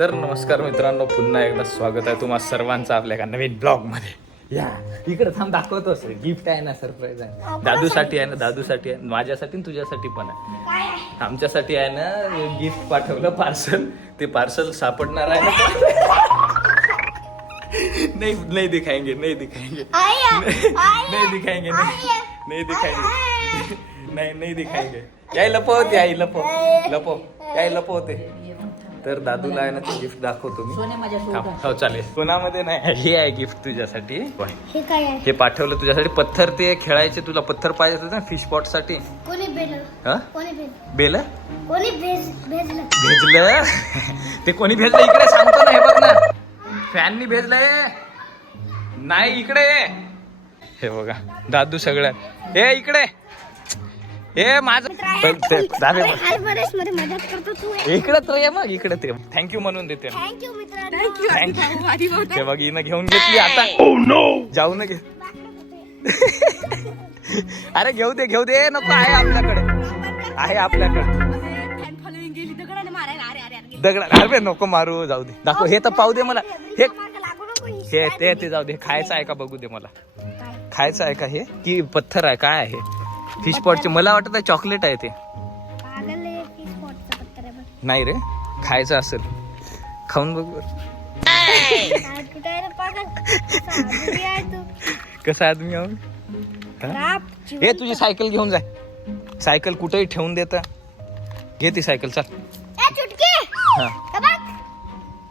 तर नमस्कार मित्रांनो पुन्हा एकदा स्वागत आहे तुम्हा सर्वांचं आपल्या एका नवीन ब्लॉगमध्ये या इकडे थांब दाखवतोस गिफ्ट आहे ना सरप्राईज आहे. दादूसाठी आहे ना दादूसाठी आहे. माझ्यासाठी आणि तुझ्यासाठी पण आहे. आमच्यासाठी आहे ना गिफ्ट पाठवलं पार्सल ते पार्सल सापडणार आहे ना. नहीं नहीं दिखाएंगे नहीं दिखाएंगे नहीं दिखाएंगे नहीं नहीं दिखाएंगे नहीं नहीं दिखाएंगे याय लपवते आई लपव लपव याय लपवते तर दादूला आहे ना ते गिफ्ट दाखवतो मी. सोने माझ्या थांब, हो चालेल. कोणामध्ये नाही हे आहे गिफ्ट तुझ्यासाठी. हे काय आहे? हे पाठवलं तुझ्यासाठी. पत्थर ते खेळायचे तुला पत्थर पाहिजे होते ना फिश पॉटसाठी. हा? बेल? कोणी भेज भेजलं? भेजलं? ते कोणी भेजलं? इकडे सांगतो ना हे बघ ना. फॅननी भेजलंय नाही इकडे. हे बघा दादू सगळ्यात. हे इकडे. हे माझं पण ते- दादू अरे, हाय बरेच मध्ये मदत करतो तू. इकडे तर ये मग इकडे ते थँक्यू म्हणून देते. थँक्यू मित्रांनो. थँक्यू हे बघ हिनं घेऊन घेतली आता. जाऊ न घे. अरे घेऊ दे घेऊ दे. नको आहे आपल्याकडे. आहे आपल्याकडे. दगड अरे नको मारू जाऊ दे. दाखव हे तर पाहू दे मला. हे ही हे ते ते जाऊ दे. खायचं आहे का बघू दे मला. खायचं आहे का हे? की पत्थर आहे काय आहे फिश पॉटचे मला वाटत आहे चॉकलेट आहे ते. नाही रे खायचं असेल. खाऊन बघ कसा आदमी आहो राप हे तुझी सायकल घेऊन जाय. सायकल कुठेही ठेवून देता. घे ती सायकल चल.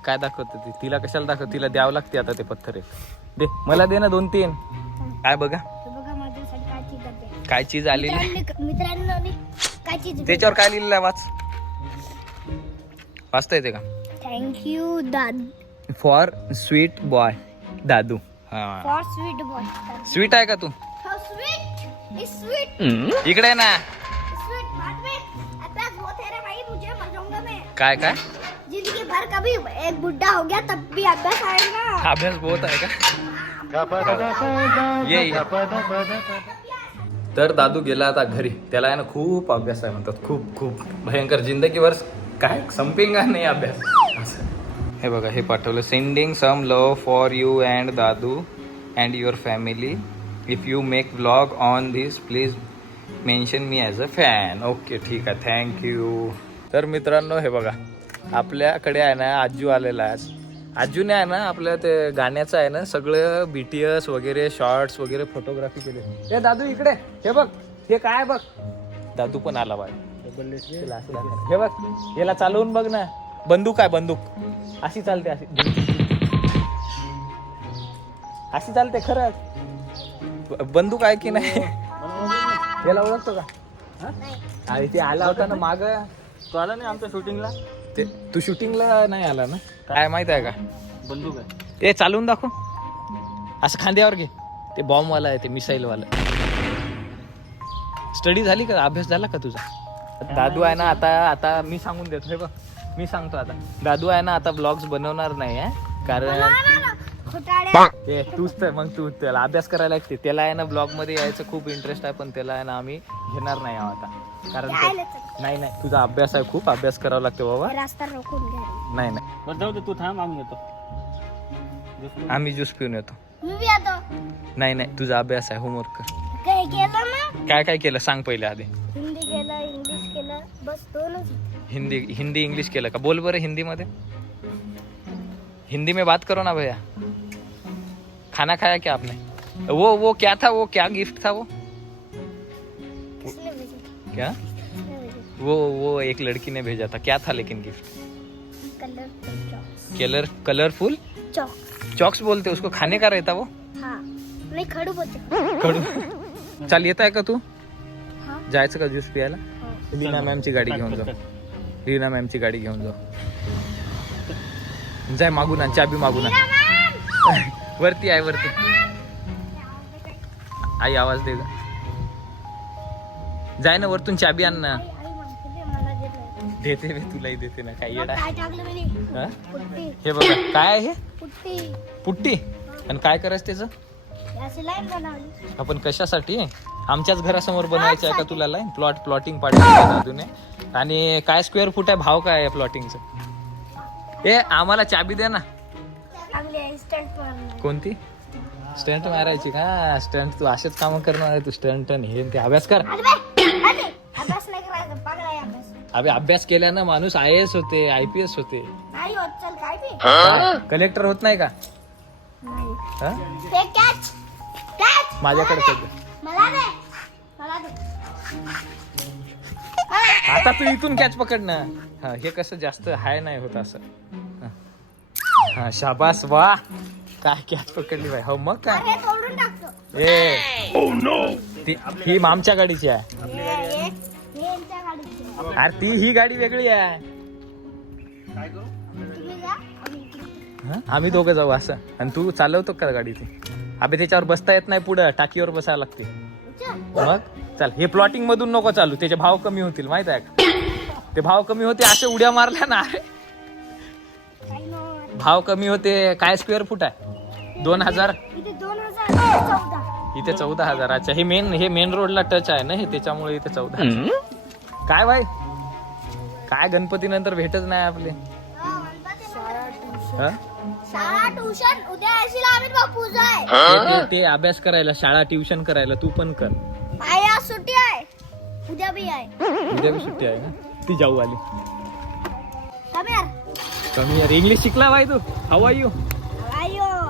काय दाखवते ती? तिला कशाला दाखव? तिला द्यावं लागते आता ते पत्थर दे मला दे ना दोन तीन काय बघा. काय चीज आलेली? मित्रांनी मित्रांनी काय चीज त्याच्यावर काय लिहिलेलं आहे? वाच. वाचता येते का? Thank you dad. For sweet boy दादू. हा. फॉर स्वीट बॉय स्वीट आहे का तू? स्वीट इज स्वीट इकडे आहे ना स्वीट बाद में. अभ्यास बहुत है रे भाई मुझे मर जाऊंगा मैं. काय काय? जिंदगी भर कभी एक बुढ़ा हो गया तब भी अभ्यास आएगा. अभ्यास बहुत आहे का ये ये. तर दादू गेला आता घरी. त्याला आहे ना खूप अभ्यास आहे म्हणतात. खूप खूप भयंकर जिंदगीवर काय संपेंगा नाही अभ्यास. असं. हे बघा हे पाठवलं. Sending some love for you and Dadu and your family if you make vlog on this please mention me as a fan okay ठीक आहे. थँक्यू तर मित्रांनो हे बघा. आपल्याकडे आहे ना आजू आलेला आहे. अजून आहे ना आपल्या ते गाण्याचं आहे ना सगळं बीटीएस वगैरे शॉर्ट्स वगैरे फोटोग्राफी केली. हे दादू इकडे हे बघ हे काय बघ? दादू पण आला बाय हे बघ याला चालवून बघ ना. बंदूक आहे बंदूक. अशी चालते अशी. अशी चालते खरंच. बंदूक आहे की नाही? याला ओळखतो का? हा? अरे ते आला होता ना माग. तो आला नाही आमच्या शूटिंगला ते. तू शूटिंगला नाही आला ना? काय माहीत आहे का? बंदूक आहे. ते चालवून दाखव. असं खांद्यावर घे. ते बॉम्ब वाला आहे ते मिसाईल वाला स्टडी झाली का? अभ्यास झाला का तुझा? दादू आहे ना आता आता मी सांगून देतो हे बघ. मी सांगतो आता. दादू आहे ना आता ब्लॉग्स बनवणार नाही आहे कारण ते तूच तर मग तू त्याला अभ्यास करायला लागते. त्याला आहे ना ब्लॉगमध्ये यायचं खूप इंटरेस्ट आहे पण त्याला आहे ना आम्ही घेणार नाही आहोत आता. कारण ते- नाही नाही तुझा अभ्यास आहे खूप. अभ्यास करावा लागते बाबा. रास्ता रोखून घ्या नाही नाही. बरं जाऊ दे तू थांब आम्ही येतो. आम्ही ज्यूस पिऊन येतो. मी बी आता नाही नाही तुझा अभ्यास आहे होमवर्क कर काय केलं ना काय काय केलं? सांग पहिले आधी. हिंदी केलं इंग्लिश केलं बस दोनच हिंदी हिंदी इंग्लिश केलं का? बोल बरं हिंदी मध्ये हिंदी में बात करो ना भैया. खाना खाया क्या आपने? वो वो क्या था? वो क्या गिफ्ट था वो? क्या? वो वो एक लड़की ने भेजा था। क्या था लेकिन gift colour colourful chocs chocs बोलते उसको खाने का रहता वो? हाँ नहीं खडू। बोलते खडू चाल येत आहे का तू? जायचं का ज्यूस प्यायला रीना मॅमची गाडी घेऊन जाऊ रीना मॅमची गाडी घेऊन जाऊ जाय मागून आण चाबी मागून आण। वरती आहे वरती. आई आवाज दे जाय ना वरतून चाबी आण ना. देते मी तुलाही देते ना. काय येडा. हे? बघा काय आहे हे? पुट्टी. आणि काय करायचं त्याचं? आपण कशासाठी? आमच्याच घरासमोर बनवायचं आहे का तुला लाईन प्लॉट प्लॉटिंग पाडली दादूने आणि काय स्क्वेअर फूट आहे? भाव काय आहे प्लॉटिंगचं ए आम्हाला चाबी दे ना. कोणती? स्टंट मारायची का? स्टंट तू असेच काम करणार आहे तू. स्टंट हे ते. अभ्यास कर. अरे, अभ्यास केल्यानं माणूस आय एस होते आय पी एस होते. कलेक्टर होत नाही का? माझ्याकडे आता तू इथून कॅच पकड ना. हा हे कसं जास्त हाय नाही होत असं. हा. हा शाबास वा. काय कॅच पकडली बाई. हो मग काय? ए. ही आमच्या गाडीची आहे. हे हे- हे. अरे ती ही गाडी वेगळी आहे. आम्ही दोघं जाऊ असं. आणि तू चालवतो का गाडी ती अबे त्याच्यावर बसता येत नाही पुढं. टाकीवर बसायला लागते. मग? चल हे प्लॉटिंग मधून नको चालू. त्याचे भाव कमी होतील माहीत आहे का? ते भाव कमी होते असे उड्या मारल्या ना. भाव कमी होते काय स्क्वेअर फूट आहे? दोन हजार? इथे चौदा. हजार अच्छा हे मेन हे मेन रोडला टच आहे ना हे त्याच्यामुळे इथे चौदा. काय बाई? काय गणपती नंतर भेटच नाही आपले. हा, ते ते- अभ्यास करायला शाळा ट्युशन करायला तू पण कर. सुट्टी आहे. उद्या बी आहे. उद्या बी सुट्टी आहे ना? ती जाऊ आली. कम यार. कमी यार. इंग्लिश शिकला बाई तू. How are you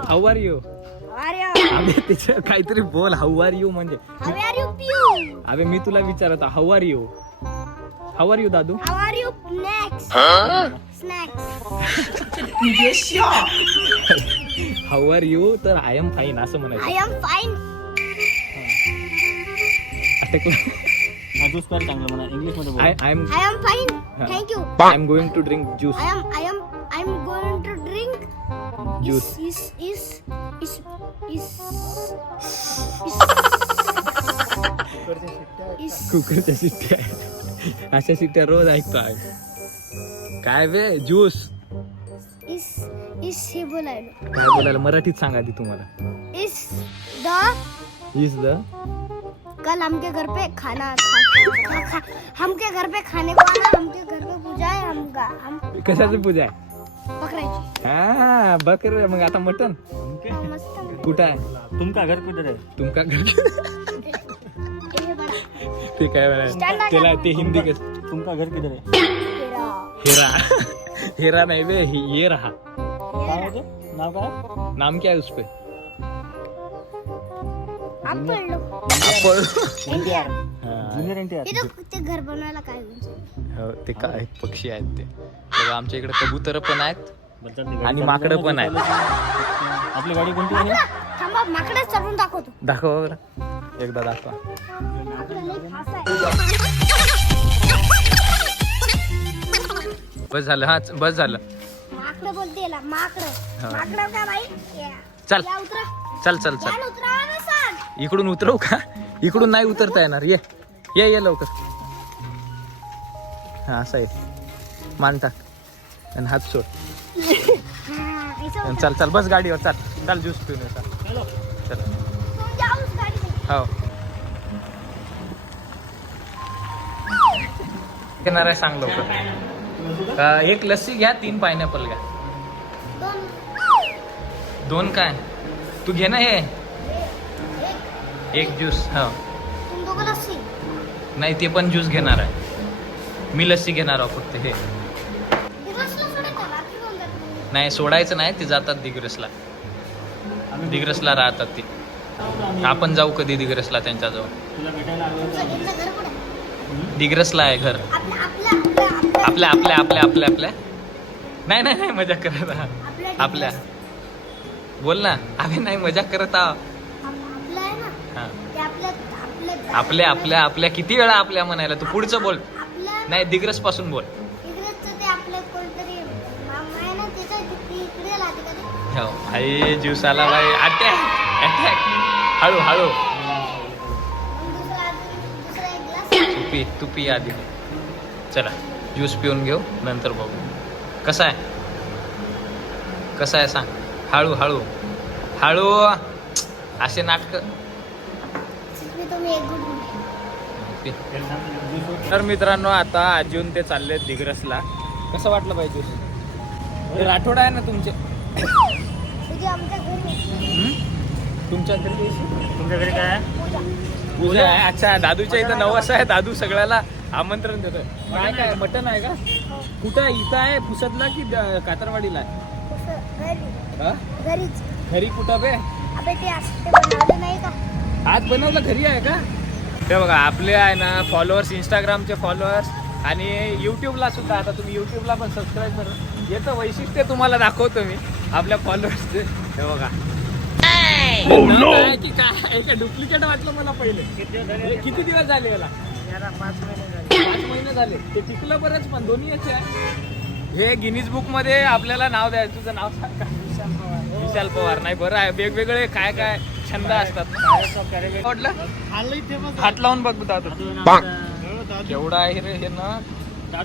how are you अरे अबे त्याच्या काहीतरी बोल हाऊ आर यू म्हणजे. अबे मी तुला विचारत how are you how are you Dadu? How are you next snacks how are you तर आय एम फाईन असं म्हणायचं. आय एम फाईन चांगलं म्हणा. इंग्लिशमध्ये बोल. I I am I am fine thank you I am going to drink juice I am I am I am going to drink juice कुकरच्या शिट्ट्या आहेत. अशा शिट्ट्या रोज ऐकतो आहे काय बे ज्यूस? इस इस हे बोलायलो. काय बोलायला? मराठीत सांगा ती तुम्हाला. इस द इज द कल हमके घर पे खाना खा, खा, खा, हमके घर पे खाने को आना हमके घर पे पूजा है हम गा- हम कशाची पूजा आहे? पकडायची. हा बकर मग आता मटन मस्त कुठं आहे? तुमका घर कुठे आहे तुमका हे बघा. ते काय त्याला ते हिंदी कस तुमका घर तेरा. हेरा. हेरा. नाही बे हे ये रहा. काय होते नाव काय? नाम क्या है उस पे? आप पडलो एनटीआर हा. ज्युनियर एनटीआर इथं ते घर बनवायला काय हो, ते काय पक्षी आहेत ते. बघा आमच्या इकडे कबूतर पण आहेत आणि माकडं पण आहेत. आपली गाडी कोणती आहे? चढून दाखवतो. दाखवा बरं एकदा दाखवा. बस झालं हा बस झालं. माकडं बोलते याला माकडं. माकडं का बाई? या. चल. या उतरा. चल चल चल. इकडून उतरवू का? इकडून नाही उतरता येणार. ये. ये ये लवकर. हा असं आहे. मान टाक. आणि हात सोड. आणि होता. चल चल बस गाडीवर चल. चल ज्यूस पिऊन ये चल. चल. तुम जाओ उस गाड़ी में हो. येणार आहे सांग लवकर. एक लस्सी घ्या तीन पायनॅपल घ्या. दोन. दोन काय? तू घे ना हे. एक ज्यूस हो. तुम दोघं लस्सी. नाही ते पण ज्यूस घेणार आहे. मी लस्सी घेणार आहोत फक्त हे दिवसला सोडत का? रात्री कोण जातं? नाही सोडायचं नाही ते जातात दिग्रसला. दिग्रसला राहतात ते. आपण जाऊ कधी दिग्रसला त्यांच्याजवळ? दिग्रसला आहे घर. आपल्या आपल्या आपल्या आपल्या आपल्या. नाही नाही नाही मजा करत आहात. आपल्या. बोल ना. आम्ही नाही मजा करत आहोत हा. आपल्या आपल्या आपल्या किती वेळा आपल्या म्हणायला तू पुढचं बोल. नाही दिग्रसपासून बोल. का आई ज्यूसाला बाई अटॅक अटॅक हळू हळू तुपी तुपी आधी चला ज्यूस पिऊन घेऊ नंतर बघू। कसा आहे? कसा आहे सांग? हळू हळू हळू असे नाटक? तर मित्रांनो आता अजून ते चालले दिग्रसला. कसं वाटलं पाहिजे आठवडा राठोड आहे ना तुमचे? तुमच्या घरी तुमच्या घरी काय आहे? पूजा. पूजा आहे. अच्छा दादूच्या इथं नवस आहे. दादू सगळ्याला आमंत्रण देतोय. काय काय? मटन आहे का? हो. कुठं आहे? इथं आहे? पुसदला की कातरवाडीला आहे? घरी. हा? कुठं बे? अबे ते असं ते बनवले नाही का? आज बनवलं? घरी आहे का? ते बघा आपले आहे ना फॉलोअर्स इंस्टाग्रामचे फॉलोअर्स आणि यूट्यूबला सुद्धा. आता तुम्ही यूट्यूबला पण सबस्क्राईब करा. याचं वैशिष्ट्य तुम्हाला दाखवतो मी. आपल्या फॉलोअर्सचे हे बघा. काय की काय का डुप्लिकेट वाटलं मला पहिले. हे किती दिवस झाले याला? याला पाच महिने झाले. पाच महिने झाले. ते टिकलं बरंच पण दोन्ही याचे आहे. हे गिनीज बुकमध्ये आपल्याला नाव द्यायचं तुझं नाव सांग. विशाल पवार. नाही बरं आहे. वेगवेगळे काय काय छंद असतात. वाटलं हात लावून बघ दादू. केवढा आहे रे हे ना.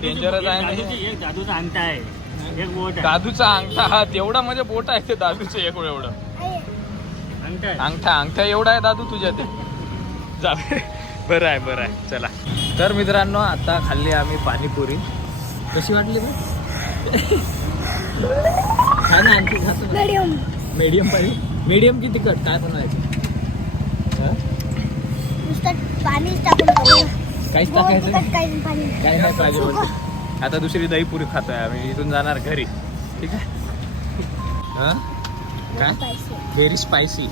डेंजरच आहे बोट आहे. दादूचा अंगठा हा तेवढा म्हणजे बोट आहे ते दादूचं एक एवढं. अंगठा अंगठा एवढा आहे दादू तुझ्या ते. जा बरं. आहे बरं आहे. चला. तर मित्रांनो आता खाल्ली आम्ही पाणीपुरी. कशी वाटली Medium. मीडियम पाहिजे मीडियम की तिखट काय बनवायचं? हा? नुसतं पाणीच टाकून खाऊ. काहीच टाकायचं? काही पाणी काय नाही पाहिजे आता दुसरी दहीपुरी खातोय आम्ही इथून जाणार घरी. ठीक आहे? हा? काय. व्हेरी स्पायसी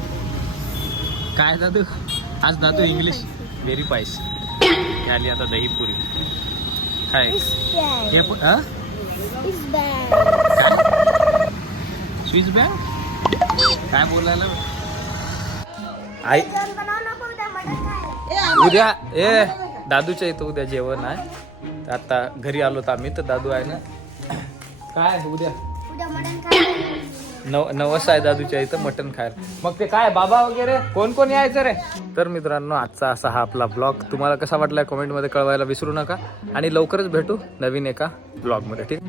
काय दादू? आज दादू इंग्लिश व्हेरी स्पायसी आली आता दहीपुरी काय. हे हा? स्विस बँक काय? बोलायला? आई. उद्या ए दादूच्या इथं उद्या जेवण आहे. तर आता घरी आलो तर आम्ही तर दादू आहे ना. काय उद्या. नव नवस आहे दादूच्या इथं मटण खायला. मग ते काय बाबा वगैरे? कोण कोण यायचं रे? तर मित्रांनो आजचा असा हा आपला ब्लॉग तुम्हाला कसा वाटला कमेंटमध्ये कळवायला विसरू नका. आणि लवकरच भेटू नवीन एका ब्लॉगमध्ये ठीक?